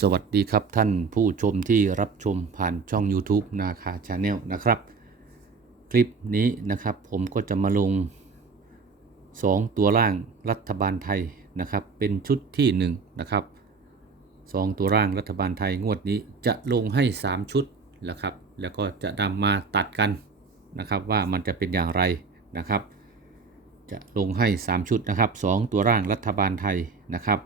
สวัสดีครับท่านผู้ชมที่รับชมผ่านช่อง YouTube นาคาชาแนลนะครับ คลิปนี้นะครับผมก็จะมาลง 2 ตัวล่างรัฐบาลไทยนะครับ เป็นชุดที่1นงนะครับ2ตัวร่างรัฐบาลไทยงวดนี้จะลงให้ 3 ชุดนะครับ แล้วก็จะนำมาตัดกันนะครับว่ามันจะเป็นอย่างไรนะครับ จะลงให้ 3 ชุดนะครับ 2 ตัวร่างรัฐบาลไทยนะครับ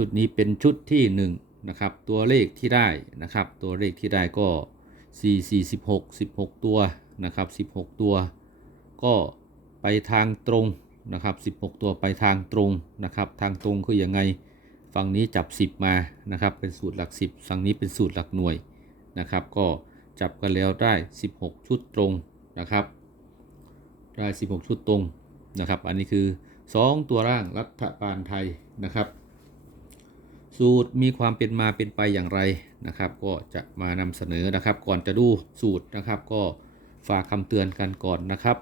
ชุดนี้เป็นชุดที่1นะครับตัวเลขที่ได้นะครับ ตัวเลขที่ได้ก็ 4 4 16 16 ตัวนะครับ 16 ตัว ก็ไปทางตรงนะครับ 16 ตัวไปทางตรงนะครับ ทางตรงคือยังไงฝั่งนี้จับ 10 มานะครับ เป็นสูตรหลัก 10ฝั่งนี้เป็นสูตรหลักหน่วยนะครับ ก็จับกันแล้วได้ 16 ชุดตรงนะครับ ได้ 16 ชุดตรงนะครับ อันนี้คือ 2 ตัวร่างรัฐบาลไทยนะครับ สูตรมีความเป็นมาเป็นไปอย่างไรนะครับ ก็จะมานำเสนอนะครับ ก่อนจะดูสูตรนะครับ ก็ฝากคำเตือนกันก่อนนะครับ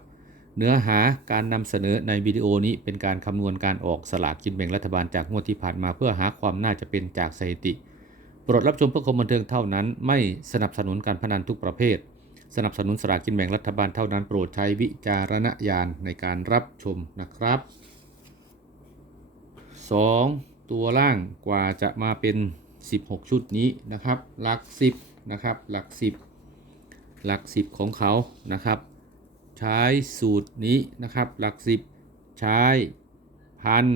เนื้อหาการนำเสนอในวิดีโอนี้เป็นการคำนวณการออกสลากกินแบ่งรัฐบาลจากงวดที่ผ่านมาเพื่อหาความน่าจะเป็นจากสถิติโปรดรับชมเพื่อความบันเทิงเท่านั้น ไม่สนับสนุนการพนันทุกประเภท สนับสนุนสลากกินแบ่งรัฐบาลเท่านั้นโปรดใช้วิจารณญาณในการรับชมนะครับ 2 ตัวล่างกว่าจะมาเป็น 16 ชุดนี้นะครับ หลัก 10 นะครับ หลัก 10 หลัก 10 ของเขานะครับ ใช้สูตรนี้นะครับ หลัก 10 ใช้พัน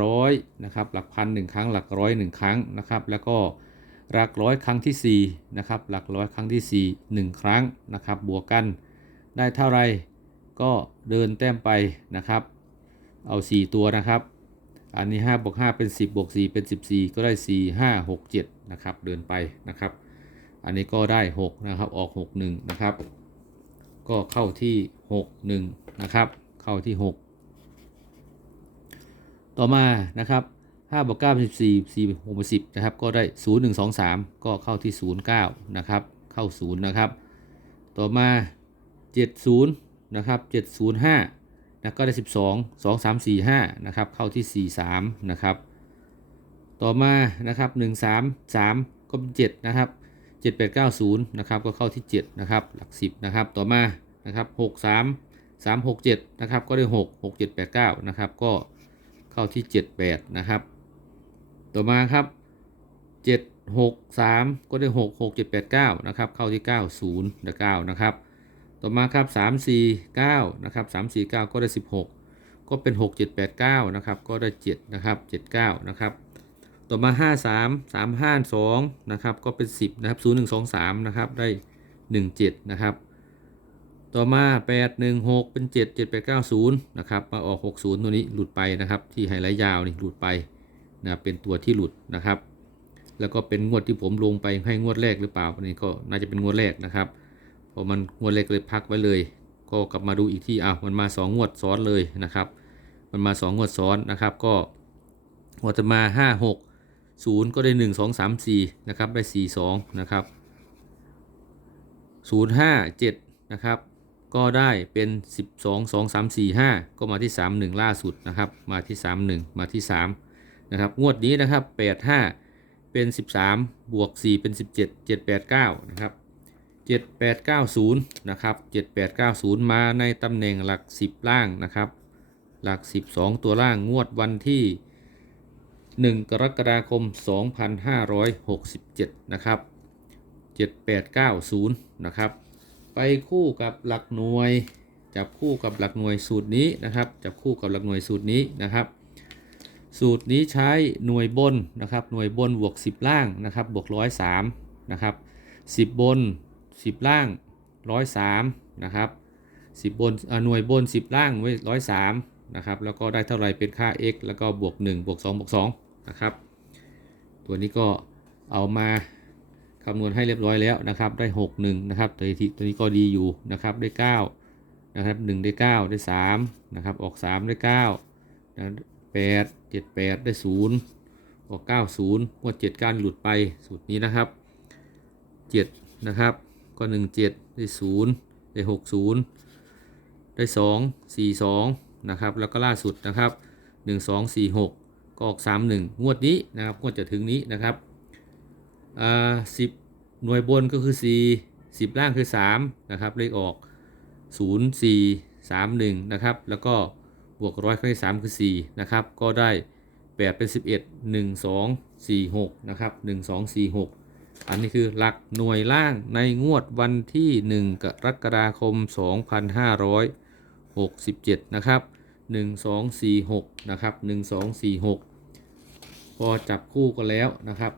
ร้อยนะครับ หลักพันหนึ่งครั้ง หลักร้อยหนึ่งครั้งนะครับ แล้วก็หลักร้อยครั้งที่4นะครับ หลักร้อยครั้งที่ 4 1 ครั้งนะครับ บวกกันได้เท่าไรก็เดินแต้มไปนะครับ เอา 4 ตัวนะครับ อันนี้5บวก5เป็น 10บวก4เป็น 14 ก็ได้ 4 5 6 7นะครับเดินไปนะครับ อันนี้ก็ได้ 6 นะครับ ออก 6 1 นะครับ ก็เข้าที่ 6 1 นะครับ เข้าที่ 6 ต่อมานะครับ5บวก9เป็น14 4บวก6เป็น10นะครับ ก็ได้ 0 1 2 3 ก็เข้าที่ 0 9 นะครับ เข้า 0 นะครับ ต่อมา 70 นะครับ 705 นะก็ได้ 12 2 3 4 5นะครับเข้าที่ 4 3นะครับต่อมานะครับ1 3 3 ก็เป็น7นะครับ7 8 9 0นะครับก็เข้าที่7นะครับหลัก 10นะครับต่อมานะครับ6 3 3 6 7นะครับก็ได้ 6 6 7 8 9นะครับก็เข้าที่ 7 8นะครับต่อมาครับ 7 6 3 ก็ได้ 6 6 7 8 9นะครับเข้าที่ 9 0 9นะครับ ต่อมาครับ 3 4 9 นะครับ 3 4 9 ก็ได้ 16 ก็เป็น 6 7 8 9 นะครับ ก็ได้ 7 นะครับ 7 9 นะครับ ต่อมา 5 3 3 5 2 นะครับ ก็เป็น 10 นะครับ 0 1 2 3 นะครับ ได้ 1 7 นะครับ ต่อมา 8 1 6 เป็น 7 7 8 9 0 นะครับ มาออก 60 ตัวนี้หลุดไปนะครับ ที่ไฮไลท์ยาวนี่หลุดไปนะเป็นตัวที่หลุดนะครับ แล้วก็เป็นงวดที่ผมลงไปให้งวดแรกหรือเปล่าอันนี้ก็น่าจะเป็นงวดแรกนะครับ อมันงวดแรกเลยพักไว้เลย ก็กลับมาดูอีกที่อ้าวมันมา 2 งวดซ้อนเลยนะครับ มันมา 2 งวดซ้อนนะครับ ก็งวดจะมา 5 6 0 ก็ได้ 1 2 3 4นะครับได้ 4 2นะครับ0 5 7นะครับก็ได้เป็น 12 2 3 4 5 ก็มาที่ 3 1 ล่าสุดนะครับ มาที่ 3 1 มาที่3นะครับ งวดนี้นะครับ 8 5 เป็น 13 บวก 4 เป็น 17 7 8 9 นะครับ 7890นะครับ7890 มาในตำแหน่งหลัก 10 ล่างนะครับ หลัก 12 ตัวล่างงวดวันที่ 1 กรกฎาคม 2567นะครับ7890นะครับไปคู่กับหลักหน่วย จับคู่กับหลักหน่วยสูตรนี้นะครับ จับคู่กับหลักหน่วยสูตรนี้นะครับ สูตรนี้ใช้หน่วยบนนะครับ หน่วยบนบวก 10 ล่างนะครับบวก103นะครับ 10 บน 10 ล่าง 103 นะครับ 10 บนอ่าหน่วยบน 10 ล่างไว้103 นะครับ แล้วก็ได้เท่าไหร่เป็นค่า x แล้วก็บวก 1 บวก 2 บวก 2 นะครับ ตัวนี้ก็เอามาคำนวณให้เรียบร้อยแล้วนะครับ ได้ 6 1 นะครับ ตัวนี้ตัวนี้ก็ดีอยู่นะครับ ได้ 9 นะครับ 1 ได้ 9 ได้ 3 นะครับ ออก 3 ได้9นะ8 7 8 ได้ 0ออก 9 0งวด7การหลุดไป สูตรนี้นะครับ 7 นะครับ ก็1 7ได้0ได้6 0ได้2 4 2นะครับ แล้วก็ล่าสุดนะครับ1 2 4 6ก็ก็ออกสามหนึ่งงวดนี้นะครับงวดจะถึงนี้นะครับอ่าสิบหน่วยบนก็คือสี่สิบล่างคือสามนะครับเลขออกศูนย์สี่สามหนึ่งนะครับ แล้วก็บวกร้อยครั้งที่สามคือสี่นะครับ ก็ได้แปดเป็นสิบเอ็ดหนึ่งสองสี่หกนะครับหนึ่งสองสี่หก อันนี้คือหลักหน่วยล่างในงวดวันที่ 1 กรกฎาคม 2567 นะครับ 1246 นะครับ 1246 พอจับคู่กันแล้วนะครับ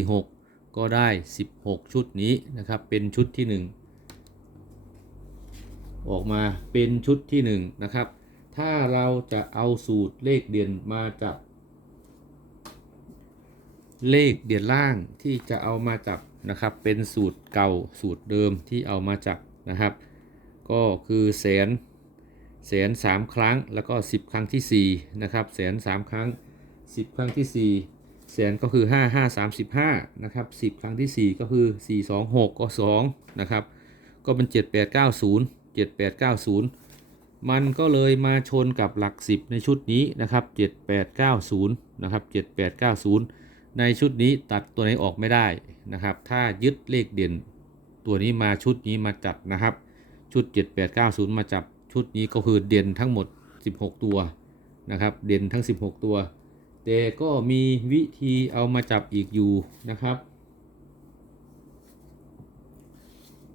1246 ก็ได้ 16 ชุดนี้นะครับ เป็นชุดที่ 1 ออกมาเป็นชุดที่ 1 นะครับ ถ้าเราจะเอาสูตรเลขเด่นมาจับ เลขเดียนล่างที่จะเอามาจับนะครับ เป็นสูตรเก่าสูตรเดิมที่เอามาจับนะครับ ก็คือแสนแสนสามครั้งแล้วก็ 10 ครั้งที่4นะครับแสนสามครั้ง 10 ครั้งที่ 4 แสนก็คือ 5 5 35นะครับ10 ครั้งที่ 4 ก็คือ 4 2 6 ก็2นะครับก็เป็น 7 8 9 0 7 8 9 0 มันก็เลยมาชนกับหลัก 10 ในชุดนี้นะครับ 7890นะครับ7890 ในชุดนี้ตัดตัวไหนออกไม่ได้นะครับ ถ้ายึดเลขเด่นตัวนี้มาชุดนี้มาจัดนะครับ ชุด 7890 มาจับชุดนี้ก็คือเด่นทั้งหมด 16 ตัวนะครับ เด่นทั้ง 16 ตัว แต่ก็มีวิธีเอามาจับอีกอยู่นะครับ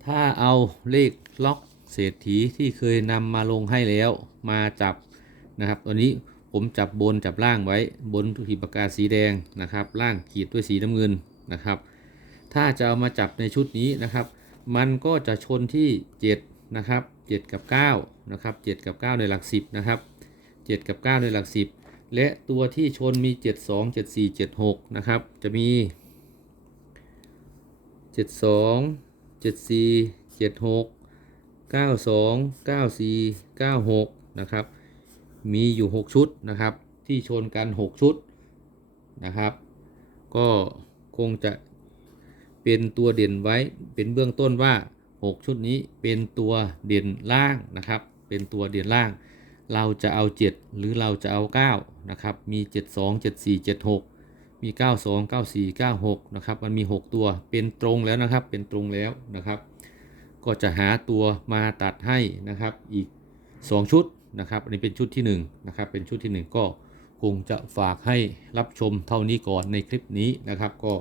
ถ้าเอาเลขล็อกเศรษฐีที่เคยนำมาลงให้แล้วมาจับนะครับ ตัวนี้ ผมจับบนจับล่างไว้บนขีดปากกาสีแดงนะครับ ล่างขีดด้วยสีน้ำเงินนะครับ ถ้าจะเอามาจับในชุดนี้นะครับ มันก็จะชนที่ 7 นะครับ 7 กับ9นะครับ7กับ 9 ในหลัก 10 นะครับ 7 กับ 9 ในหลัก 10 และตัวที่ชนมี 7 2 7 4 7 6 นะครับ จะมี 72 74 76 92 94 96 นะครับ มีอยู่ 6 ชุดนะครับ ที่ชนกัน 6 ชุดนะครับ ก็คงจะเป็นตัวเด่นไว้เป็นเบื้องต้นว่า 6 ชุดนี้เป็นตัวเด่นล่างนะครับ เป็นตัวเด่นล่าง เราจะเอา 7 หรือเราจะเอา9นะครับมี 72 74 76 มี 92 94 96นะครับมันมี 6 ตัวเป็นตรงแล้วนะครับเป็นตรงแล้วนะครับ ก็จะหาตัวมาตัดให้นะครับอีก 2 ชุด นะครับ อันนี้เป็นชุดที่1นะครับ เป็นชุดที่ 1 ก็คงจะฝากให้รับชมเท่านี้ก่อนในคลิปนี้นะครับ ก็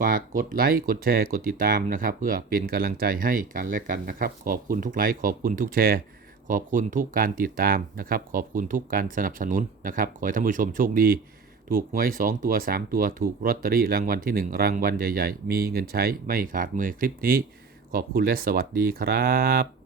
ฝากกดไลค์ กดแชร์ กดติดตามนะครับ เพื่อเป็นกำลังใจให้กันและกันนะครับ ขอบคุณทุกไลค์ ขอบคุณทุกแชร์ ขอบคุณทุกการติดตามนะครับ ขอบคุณทุกการสนับสนุนนะครับ ขอให้ท่านผู้ชมโชคดี ถูกหวย 2 ตัว 3 ตัว ถูกลอตเตอรี่รางวัลที่ 1 รางวัลใหญ่ ๆ มีเงินใช้ไม่ขาดมือคลิปนี้ ขอบคุณและสวัสดีครับ